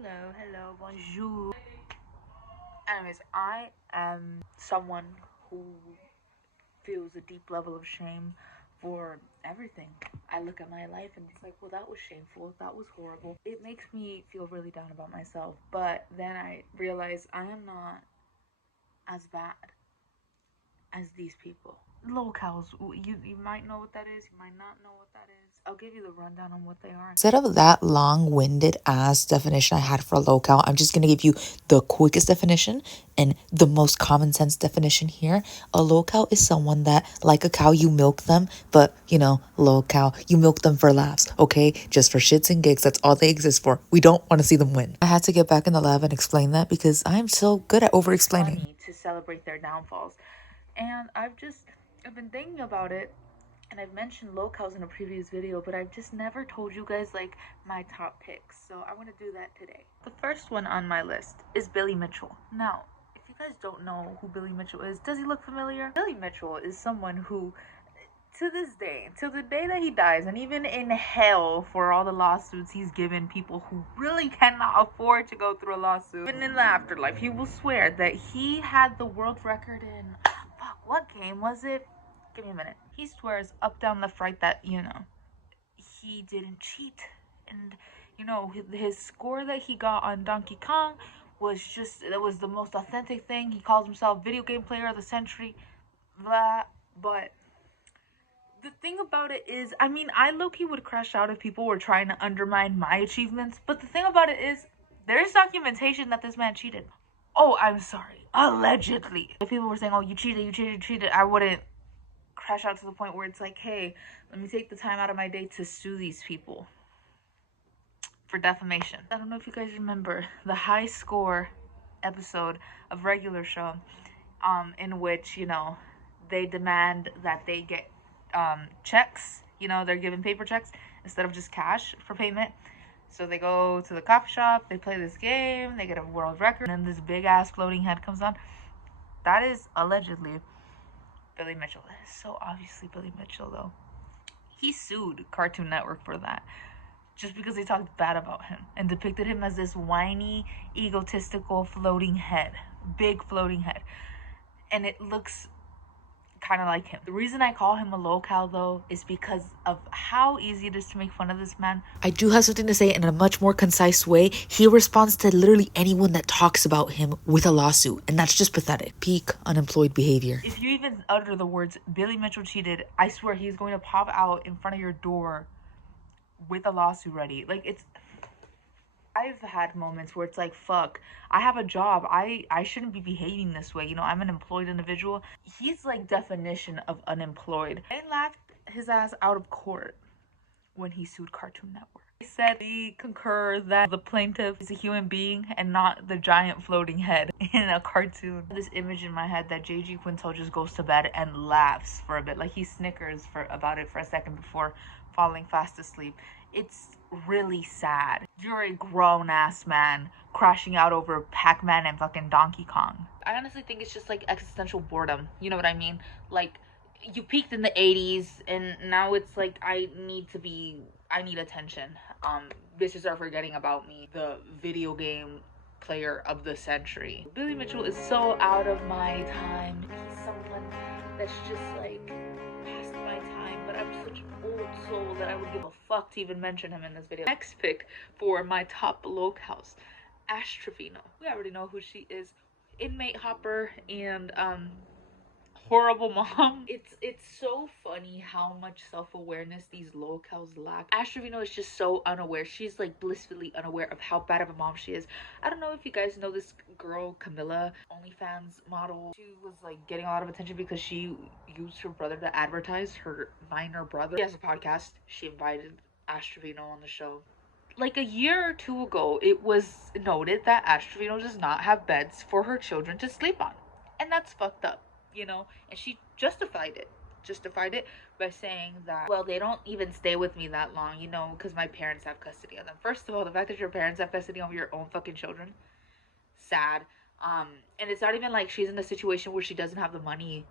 Hello, bonjour. Anyways, I am someone who feels a deep level of shame for everything. I look at my life and it's like, well, that was shameful. That was horrible. It makes me feel really down about myself. But then I realize I am not as bad as these people. Lolcows, you might know what that is, you might not know what that is. I'll give you the rundown on what they are. Instead of that long-winded ass definition I had for a lolcow, I'm just gonna give you the quickest definition and the most common sense definition here. A lolcow is someone that, like a cow, you milk them, but lolcow, you milk them for laughs, okay? Just for shits and gigs. That's all they exist for. We don't want to see them win. I had to get back in the lab and explain that because I'm so good at over-explaining. To celebrate their downfalls. And I've been thinking about it, and I've mentioned lolcows in a previous video, but I've just never told you guys like my top picks, so I want to do that today. The first one on my list is Billy Mitchell. Now, if you guys don't know who Billy Mitchell is, does he look familiar? Billy Mitchell is someone who, to this day, till the day that he dies, and even in hell for all the lawsuits he's given people who really cannot afford to go through a lawsuit, even in the afterlife, he will swear that he had the world record in, what game was it? Give me a minute. He swears up down the right that, he didn't cheat. And, his score that he got on Donkey Kong was that was the most authentic thing. He calls himself video game player of the century. Blah. But the thing about it is, I low-key would crash out if people were trying to undermine my achievements. But the thing about it is, there's documentation that this man cheated. Oh, I'm sorry. Allegedly. If people were saying, oh, you cheated, I wouldn't crash out to the point where it's like, hey, let me take the time out of my day to sue these people for defamation. I don't know if you guys remember the high score episode of Regular Show, in which, they demand that they get checks. They're given paper checks instead of just cash for payment. So they go to the coffee shop, they play this game, they get a world record, and then this big ass floating head comes on. That is allegedly Billy Mitchell. That is so obviously Billy Mitchell, though. He sued Cartoon Network for that, just because they talked bad about him and depicted him as this whiny, egotistical floating head. Big floating head. And it looks kind of like him. The reason I call him a lolcow, though, is because of how easy it is to make fun of this man. I do have something to say in a much more concise way. He responds to literally anyone that talks about him with a lawsuit, and that's just pathetic. Peak unemployed behavior. If you even utter the words Billy Mitchell cheated, I swear he's going to pop out in front of your door with a lawsuit ready. I've had moments where it's like, fuck, I have a job. I shouldn't be behaving this way. I'm an employed individual. He's like definition of unemployed. I laughed his ass out of court when he sued Cartoon Network. He said he concurs that the plaintiff is a human being and not the giant floating head in a cartoon. This image in my head that JG Quintel just goes to bed and laughs for a bit. Like he snickers about it for a second before falling fast asleep. It's really sad. You're a grown-ass man crashing out over Pac-Man and fucking Donkey Kong. I honestly think it's just like existential boredom. You know what I mean? Like, you peaked in the 80s and now it's like I need attention. Bitches are forgetting about me, the video game player of the century. Billy Mitchell is so out of my time. He's someone that's just like past my time, but I'm such an old soul that I would give a fuck to even mention him in this video. Next pick for my top lolcows, Ash Trevino. We already know who she is. Inmate Hopper and horrible mom. It's so funny how much self-awareness these lolcows lack. Ash Trevino is just so unaware. She's like blissfully unaware of how bad of a mom she is. I don't know if you guys know this girl Camilla, OnlyFans model. She was like getting a lot of attention because she used her brother to advertise her minor brother. She has a podcast. She invited Ash Trevino on the show. Like a year or two ago, it was noted that Ash Trevino does not have beds for her children to sleep on, and that's fucked up. And she justified it by saying that, well, they don't even stay with me that long, because my parents have custody of them. First of all, the fact that your parents have custody of your own fucking children, sad. And it's not even like she's in a situation where she doesn't have the money.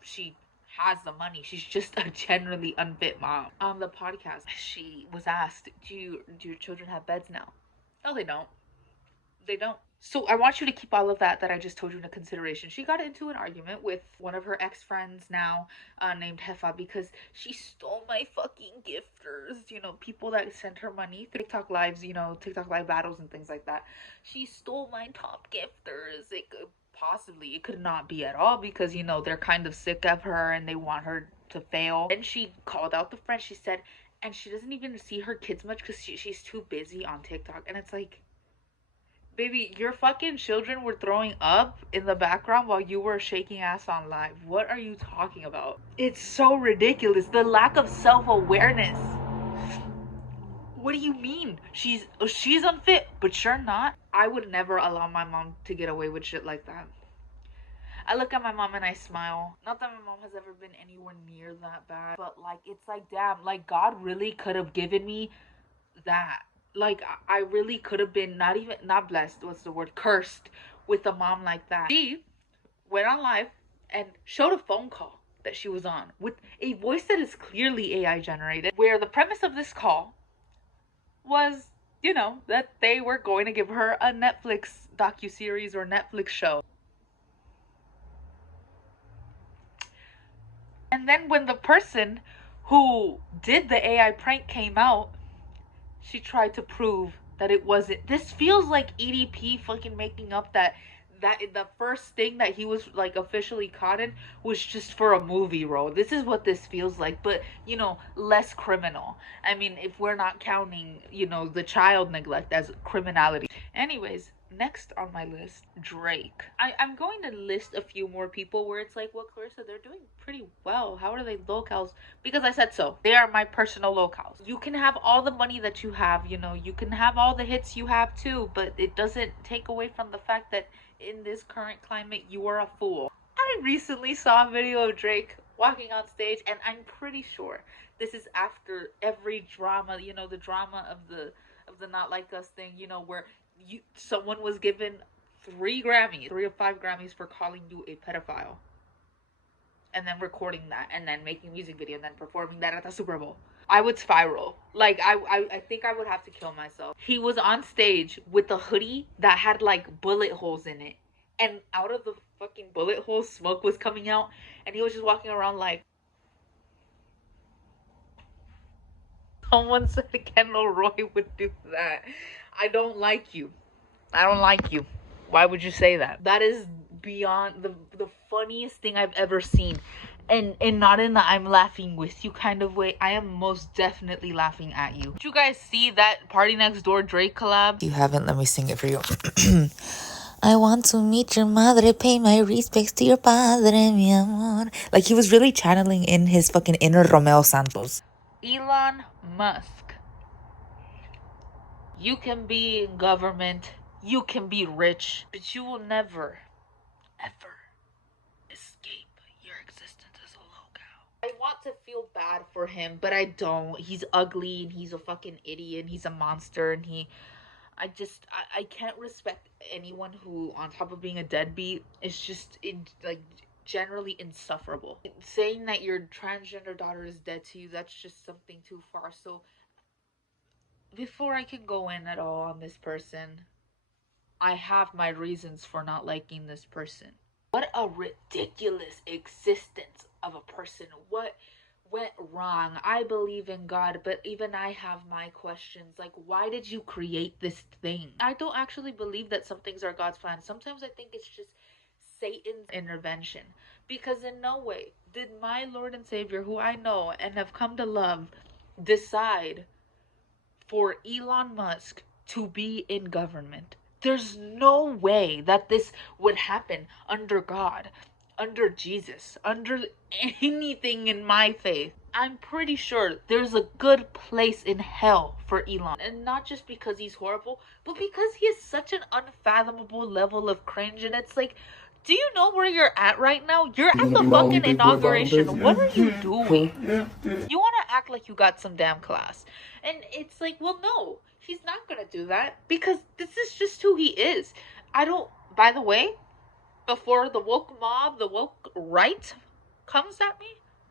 She has the money. She's just a generally unfit mom. On the podcast, she was asked, do your children have beds now? No, they don't. They don't. So I want you to keep all of that I just told you into consideration. She got into an argument with one of her ex-friends now, named Hefa, because she stole my fucking gifters. You know, people that sent her money through TikTok lives, you know, TikTok live battles and things like that. She stole my top gifters. It could not be at all, because, you know, they're kind of sick of her and they want her to fail. And she called out the friend. She said, and she doesn't even see her kids much because she's too busy on TikTok. And it's like, baby, your fucking children were throwing up in the background while you were shaking ass on live. What are you talking about? It's so ridiculous. The lack of self-awareness. What do you mean? She's unfit, but you're not? I would never allow my mom to get away with shit like that. I look at my mom and I smile. Not that my mom has ever been anywhere near that bad, but like, it's like, damn, like, God really could have given me that. Like, I really could have been not blessed, what's the word, cursed with a mom like that. She went on live and showed a phone call that she was on with a voice that is clearly AI generated, where the premise of this call was, you know, that they were going to give her a Netflix docuseries or Netflix show. And then when the person who did the AI prank came out, she tried to prove that it wasn't. This feels like EDP fucking making up that the first thing that he was like officially caught in was just for a movie role. This is what this feels like, but, you know, less criminal. I mean, if we're not counting, you know, the child neglect as criminality. Anyways, next on my list, Drake. I'm going to list a few more people where it's like, well, Clarissa, they're doing pretty well. How are they locals? Because I said so. They are my personal locals. You can have all the money that you have, you know, you can have all the hits you have too, but it doesn't take away from the fact that in this current climate, you are a fool. I recently saw a video of Drake walking on stage, and I'm pretty sure this is after every drama, you know, the drama of the Not Like Us thing, you know, where someone was given 3 of 5 Grammys for calling you a pedophile, and then recording that, and then making a music video, and then performing that at the Super Bowl. I would spiral. Like, I think I would have to kill myself. He was on stage with a hoodie that had like bullet holes in it, and out of the fucking bullet holes, smoke was coming out, and he was just walking around like, someone said Kendall Roy would do that. I don't like you. I don't like you. Why would you say that? That is beyond the funniest thing I've ever seen. And not in the I'm laughing with you kind of way. I am most definitely laughing at you. Did you guys see that Party Next Door Drake collab? If you haven't, let me sing it for you. I want to meet your madre, pay my respects to your padre, mi amor. Like, he was really channeling in his fucking inner Romeo Santos. Elon Musk. You can be in government, you can be rich, but you will never, ever escape your existence as a lolcow. I want to feel bad for him, but I don't. He's ugly, and he's a fucking idiot, and he's a monster, and I can't respect anyone who, on top of being a deadbeat, is just generally insufferable. Saying that your transgender daughter is dead to you, that's just something too far. So before I can go in at all on this person, I have my reasons for not liking this person. What a ridiculous existence of a person. What went wrong? I believe in God, but even I have my questions. Like, why did you create this thing? I don't actually believe that some things are God's plan. Sometimes I think it's just Satan's intervention. Because in no way did my Lord and Savior, who I know and have come to love, decide for Elon Musk to be in government. There's no way that this would happen under God, under Jesus, under anything in my faith. I'm pretty sure there's a good place in hell for Elon. And not just because he's horrible, but because he has such an unfathomable level of cringe. And it's like, do you know where you're at right now? You're at the fucking inauguration. What are you doing? You want to act like you got some damn class. And it's like, well, no, he's not going to do that because this is just who he is. By the way, before the woke mob, the woke right comes at me,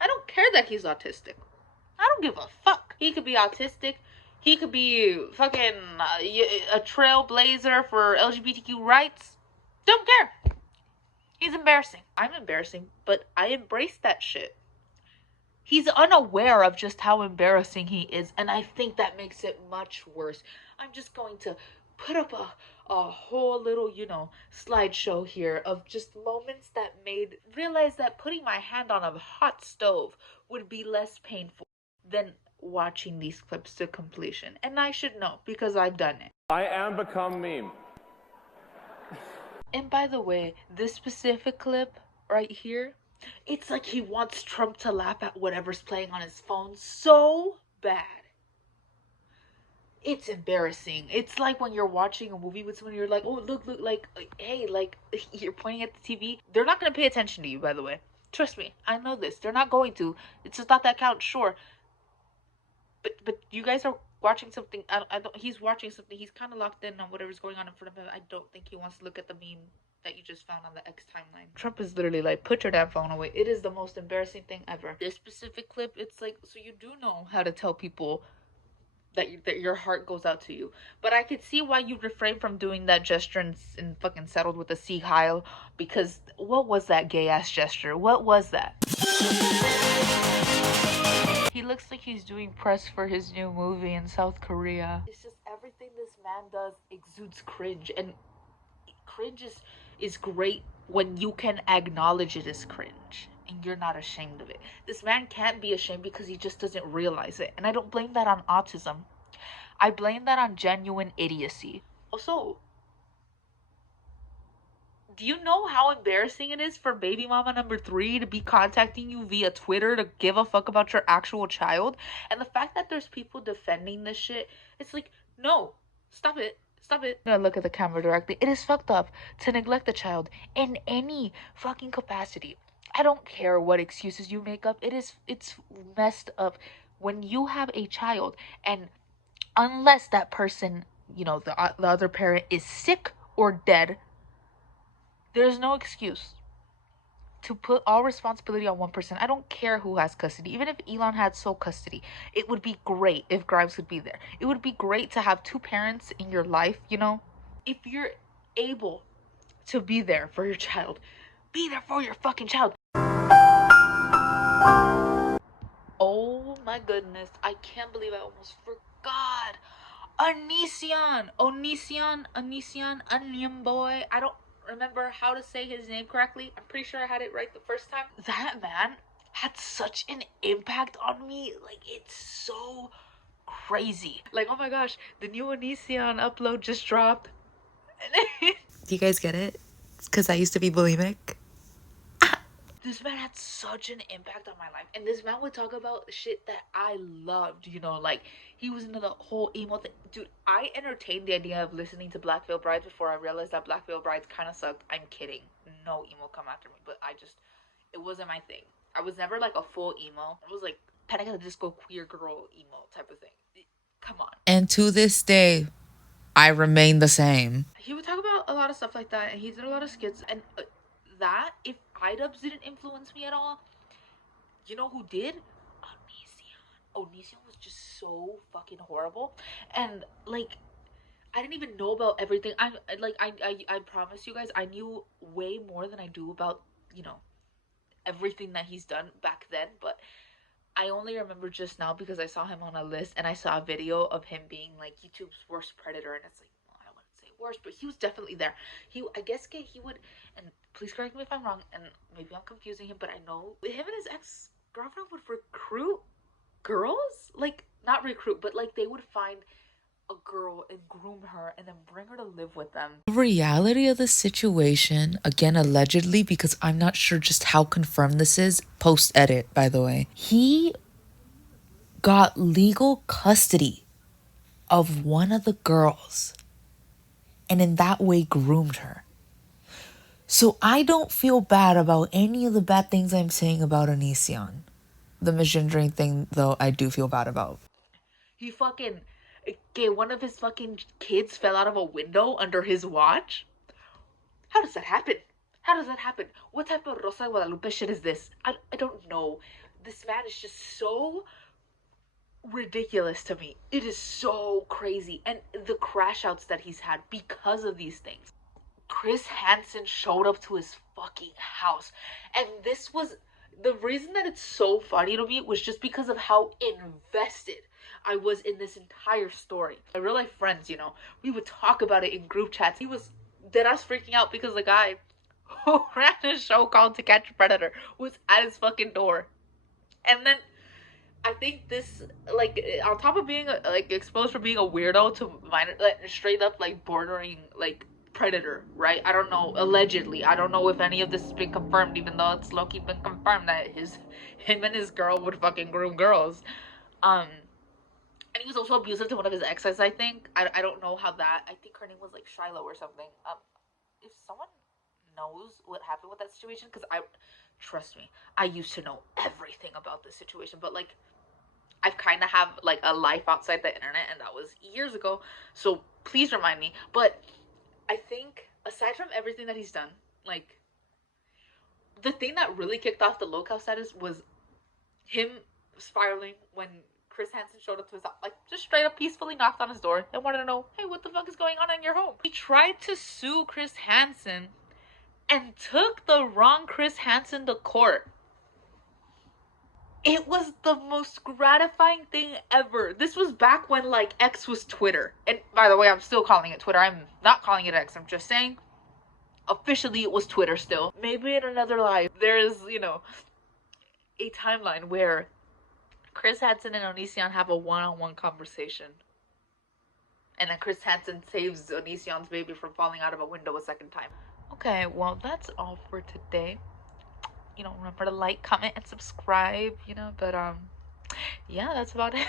I don't care that he's autistic. I don't give a fuck. He could be autistic. He could be fucking a trailblazer for LGBTQ rights. Don't care. He's embarrassing. I'm embarrassing, but I embrace that shit. He's unaware of just how embarrassing he is, and I think that makes it much worse. I'm just going to put up a whole little, slideshow here of just moments that made realize that putting my hand on a hot stove would be less painful than watching these clips to completion. And I should know because I've done it. I am become meme. And by the way, this specific clip right here, it's like he wants Trump to laugh at whatever's playing on his phone so bad. It's embarrassing. It's like when you're watching a movie with someone, you're like, oh, look, like, hey, like, you're pointing at the TV. They're not going to pay attention to you, by the way. Trust me, I know this. They're not going to. It's a thought that counts, sure. But you guys are watching something. I don't. He's watching something. He's kind of locked in on whatever's going on in front of him. I don't think he wants to look at the meme that you just found on the X timeline. Trump is literally like, put your damn phone away. It is the most embarrassing thing ever. This specific clip, it's like, so you do know how to tell people that your heart goes out to you. But I could see why you refrain from doing that gesture and fucking settled with a Sieg Heil, because what was that gay ass gesture? What was that? He looks like he's doing press for his new movie in South Korea. It's just everything this man does exudes cringe, and cringe is great when you can acknowledge it as cringe and you're not ashamed of it. This man can't be ashamed because he just doesn't realize it. And I don't blame that on autism. I blame that on genuine idiocy. Also, do you know how embarrassing it is for baby mama number 3 to be contacting you via Twitter to give a fuck about your actual child? And the fact that there's people defending this shit, it's like, no, stop it. Stop it. I'm gonna look at the camera directly. It is fucked up to neglect the child in any fucking capacity. I don't care what excuses you make up. It's messed up when you have a child, and unless that person, the other parent is sick or dead, there's no excuse to put all responsibility on one person. I don't care who has custody. Even if Elon had sole custody, it would be great if Grimes could be there. It would be great to have 2 parents in your life, If you're able to be there for your child, be there for your fucking child. Oh my goodness, I can't believe I almost forgot. Onision, Onion Boy. I don't remember how to say his name correctly. I'm pretty sure I had it right the first time. That man had such an impact on me. Like, it's so crazy. Like, oh my gosh, the new Onision upload just dropped. Do you guys get it? Because I used to be bulimic. This man had such an impact on my life. And this man would talk about shit that I loved, like he was into the whole emo thing. Dude, I entertained the idea of listening to Black Veil Brides before I realized that Black Veil Brides kind of sucked. I'm kidding. No emo come after me. But it wasn't my thing. I was never like a full emo. I was like Panic at the Disco queer girl emo type of thing. Come on. And to this day, I remain the same. He would talk about a lot of stuff like that, and he did a lot of skits, and that, if iDubbbz didn't influence me at all, you know who did? Onision was just so fucking horrible, and like, I didn't even know about everything. I promise you guys, I knew way more than I do about everything that he's done back then, but I only remember just now because I saw him on a list and I saw a video of him being like YouTube's worst predator, and it's like, well, I wouldn't say worst, but he was definitely there. I guess he would, and please correct me if I'm wrong, and maybe I'm confusing him, but I know him and his ex-girlfriend would recruit girls, like, not recruit, but like they would find a girl and groom her and then bring her to live with them. The reality of the situation, again allegedly, because I'm not sure just how confirmed this is, post-edit by the way, he got legal custody of one of the girls and in that way groomed her. So I don't feel bad about any of the bad things I'm saying about Onision. The misgendering thing, though, I do feel bad about. He fucking, one of his fucking kids fell out of a window under his watch? How does that happen? How does that happen? What type of Rosa Guadalupe shit is this? I don't know. This man is just so ridiculous to me. It is so crazy. And the crash outs that he's had because of these things. Chris Hansen showed up to his fucking house. And this was the reason that it's so funny to me was just because of how invested I was in this entire story. My real life friends, you know, we would talk about it in group chats. He was dead ass freaking out because the guy who ran a show called To Catch a Predator was at his fucking door. And then I think this, like, on top of being like exposed for being a weirdo to minor, like, straight up like bordering like predator, right? I don't know. Allegedly, I don't know if any of this has been confirmed, even though it's low key been confirmed that him and his girl would fucking groom girls. Um, and he was also abusive to one of his exes. I think. I don't know how that. I think her name was like Shiloh or something. If someone knows what happened with that situation, because I, trust me, I used to know everything about this situation, but like I've kind of have like a life outside the internet, and that was years ago. So please remind me. But I think aside from everything that he's done, like the thing that really kicked off the lolcow status was him spiraling when Chris Hansen showed up to his house, like just straight up peacefully knocked on his door and wanted to know, hey, what the fuck is going on in your home? He tried to sue Chris Hansen and took the wrong Chris Hansen to court. It was the most gratifying thing ever. This was back when like X was Twitter. And by the way, I'm still calling it Twitter. I'm not calling it X. I'm just saying officially it was Twitter still. Maybe in another life there is, you know, a timeline where Chris Hansen and Onision have a one-on-one conversation. And then Chris Hansen saves Onision's baby from falling out of a window a second time. Okay, well, that's all for today. You know, remember to like, comment, and subscribe, you know, but yeah, that's about it.